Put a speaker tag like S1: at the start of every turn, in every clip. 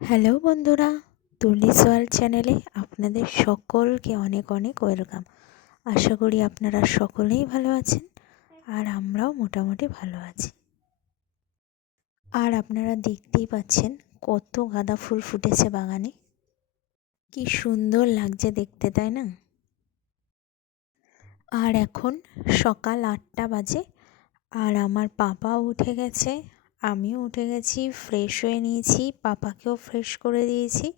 S1: Hello বন্ধুরা তুলি world চ্যানেলে আপনাদের সকলকে অনেক অনেক ওয়েলকাম। আশা করি আপনারা সকলেই ভালো আছেন আর আমরাও মোটামুটি ভালো আছি। আর আপনারা দেখতেই পাচ্ছেন কত গাঁদা ফুল ফুটেছে বাগানে। কি সুন্দর লাগছে দেখতে, তাই না? আর এখন সকাল আটটা বাজে আর আমার পাপাও উঠে গেছে। আমিও উঠে গেছি ফ্রেশ হয়ে নিয়েছি, পাপাকেও ফ্রেশ করে দিয়েছি।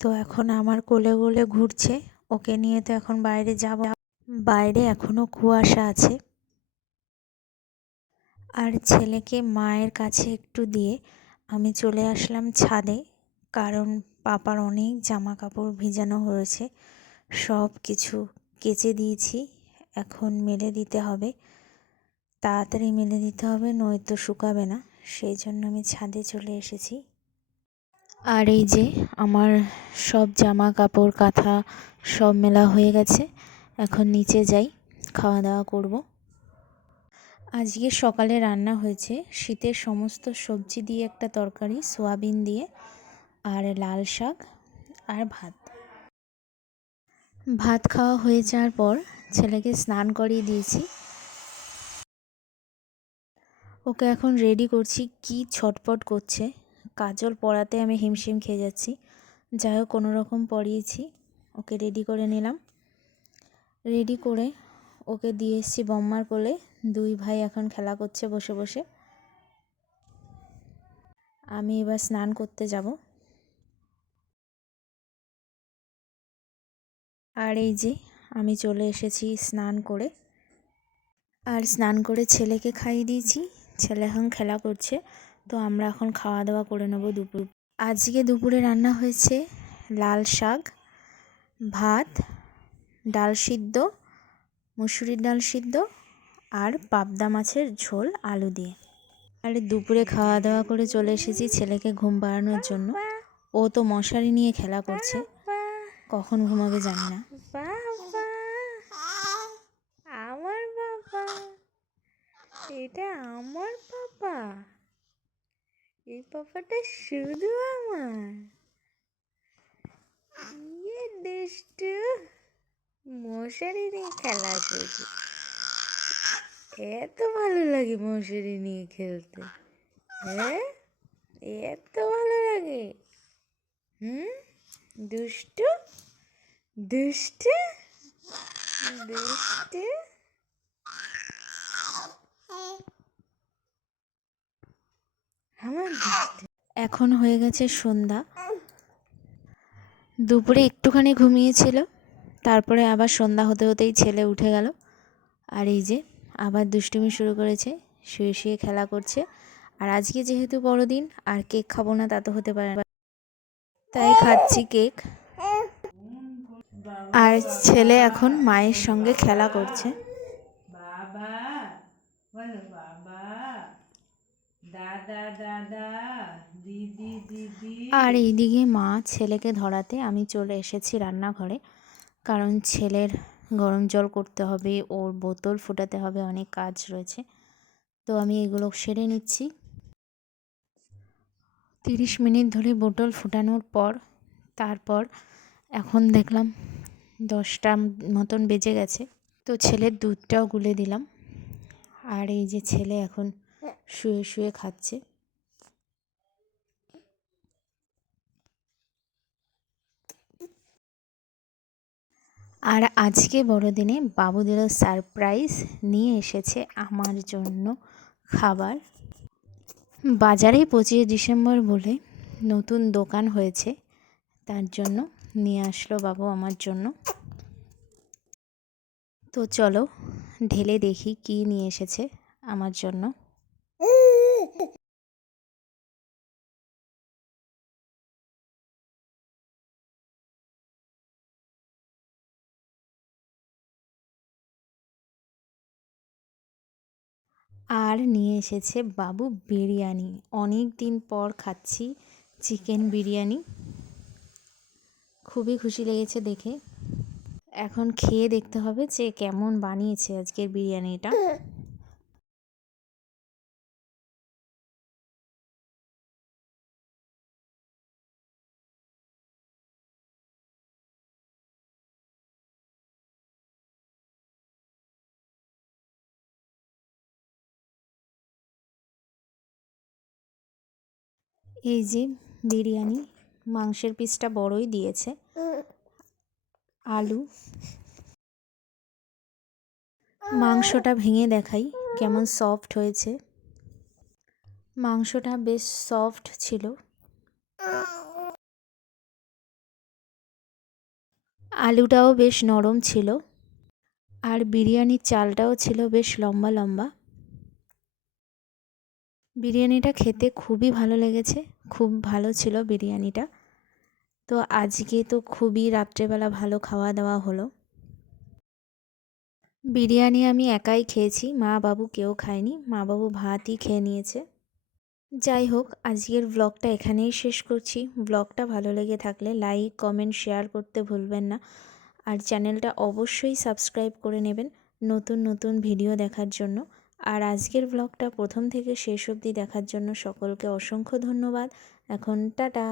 S1: তো এখন আমার কোলে কোলে ঘুরছে, ওকে নিয়ে তো এখন বাইরে যাব। বাইরে এখনও কুয়াশা আছে। আর ছেলেকে মায়ের কাছে একটু দিয়ে আমি চলে আসলাম ছাদে, কারণ পাপার অনেক জামা কাপড় ভিজানো হয়েছে সব কিছু কেচে দিয়েছি, এখন মেলে দিতে হবে। তাড়াতাড়ি মেলে দিতে হবে নয়তো শুকাবে না। সেই জন্য আমি ছাদে চলে এসেছি। আর এই যে আমার সব জামা কাপড় কাঁথা সব মেলা হয়ে গেছে। এখন নিচে যাই, খাওয়া দাওয়া করব। আজকে সকালে রান্না হয়েছে শীতের সমস্ত সবজি দিয়ে একটা তরকারি, সোয়াবিন দিয়ে আর লাল শাক আর ভাত। ভাত খাওয়া হয়ে যাওয়ার পর ছেলেকে স্নান করিয়ে দিয়েছি। ওকে এখন রেডি করছি কি ছটপট করছে। কাজল পরাতে আমি হিমশিম খেয়ে যাচ্ছি। যাই হোক কোনো রকম পরিয়েছি ওকে রেডি করে নিলাম। রেডি করে ওকে দিয়ে এসেছি বম্মার কোলে। দুই ভাই এখন খেলা করছে বসে বসে। আমি এবার স্নান করতে যাব। আর এই যে, আমি চলে এসেছি স্নান করে। আর স্নান করে ছেলেকে খাইয়ে দিয়েছি। ছেলে এখন খেলা করছে, তো আমরা এখন খাওয়া দাওয়া করে নেব দুপুর। আজকে দুপুরে রান্না হয়েছে লাল শাক, ভাত, ডাল সিদ্ধ, মুসুরির ডাল সিদ্ধ আর পাবদা মাছের ঝোল আলু দিয়ে। আর দুপুরে খাওয়া দাওয়া করে চলে এসেছি ছেলেকে ঘুম পাড়ানোর জন্য। ও তো মশারি নিয়ে খেলা করছে। কখন ঘুমাবে জানি না।
S2: এটা আমার পাপা। এই পাপাটা শুধু আমার। ইয়ে দুষ্টু মশারি নিয়ে খেলা করছে এত ভালো লাগে মশারি নিয়ে খেলতে। হ্যাঁ? এত ভালো লাগে। হুম? দুষ্টু? দুষ্টু? দুষ্টু?
S1: এখন হয়ে গেছে সন্ধ্যা। দুপুরে একটুখানি ঘুমিয়েছিল, তারপরে আবার সন্ধ্যা হতে হতেই ছেলে উঠে গেল। আর এই যে, আবার দুষ্টুমি শুরু করেছে, শুয়ে শুয়ে খেলা করছে। আর আজকে যেহেতু বড়দিন, আর কেক খাব না তা তো হতে পারে তাই খাচ্ছি কেক। আর ছেলে এখন মায়ের সঙ্গে খেলা করছে
S2: বাবা বলো বাবা দাদা দাদা দিদি দিদি
S1: আর এইদিকে মা ছেলেকে ধরাতে আমি চলে এসেছি রান্নাঘরে। কারণ ছেলের গরম জল করতে হবে, ওর বোতল ফোটাতে হবে, অনেক কাজ রয়েছে। তো আমি এগুলো সেরে নিচ্ছি। তিরিশ মিনিট ধরে বোতল ফোটানোর পর, তারপর এখন দেখলাম দশটা মতন বেজে গেছে। তো ছেলের দুধটাও গুলে দিলাম। আর এই যে ছেলে এখন শুয়ে শুয়ে খাচ্ছে। আর আজকে বড়দিনে বাবুদেরও সারপ্রাইজ নিয়ে এসেছে আমার জন্য খাবার। বাজারে পঁচিশে ডিসেম্বর বলে নতুন দোকান হয়েছে, তার জন্য নিয়ে আসলো বাবু আমার জন্য। তো চলো ঢেলে দেখি কি নিয়ে এসেছে আমার জন্য। আর নিয়ে এসেছে বাবু বিরিয়ানি। অনেক দিন পর খাচ্ছি চিকেন বিরিয়ানি। খুবই খুশি লেগেছে দেখে। এখন খেয়ে দেখতে হবে যে কেমন বানিয়েছে আজকের বিরিয়ানিটা। এই যে বিরিয়ানি, মাংসের পিসটা বড়ই দিয়েছে। আলু। মাংসটা ভেঙে দেখাই কেমন সফট হয়েছে। মাংসটা বেশ সফট ছিল। আলুটাও বেশ নরম ছিল। আর বিরিয়ানির চালটাও ছিল বেশ লম্বা লম্বা। বিরিয়ানিটা খেতে খুবই ভালো লেগেছে, খুব ভালো ছিল বিরিয়ানিটা। তো আজকে তো খুবই রাত্রেবেলা ভালো খাওয়া দাওয়া হলো। বিরিয়ানি আমি একাই খেয়েছি, মা বাবু কেউ খায়নি, মা বাবু ভাতই খেয়ে নিয়েছে। যাই হোক, আজকের ব্লগটা এখানেই শেষ করছি। ব্লগটা ভালো লেগে থাকলে লাইক কমেন্ট শেয়ার করতে ভুলবেন না। আর চ্যানেলটা অবশ্যই সাবস্ক্রাইব করে নেবেন নতুন নতুন ভিডিও দেখার জন্য। আর আজকের ব্লগটা প্রথম থেকে শেষ অবধি দেখার জন্য সকলকে অসংখ্য ধন্যবাদ। এখন টাটা।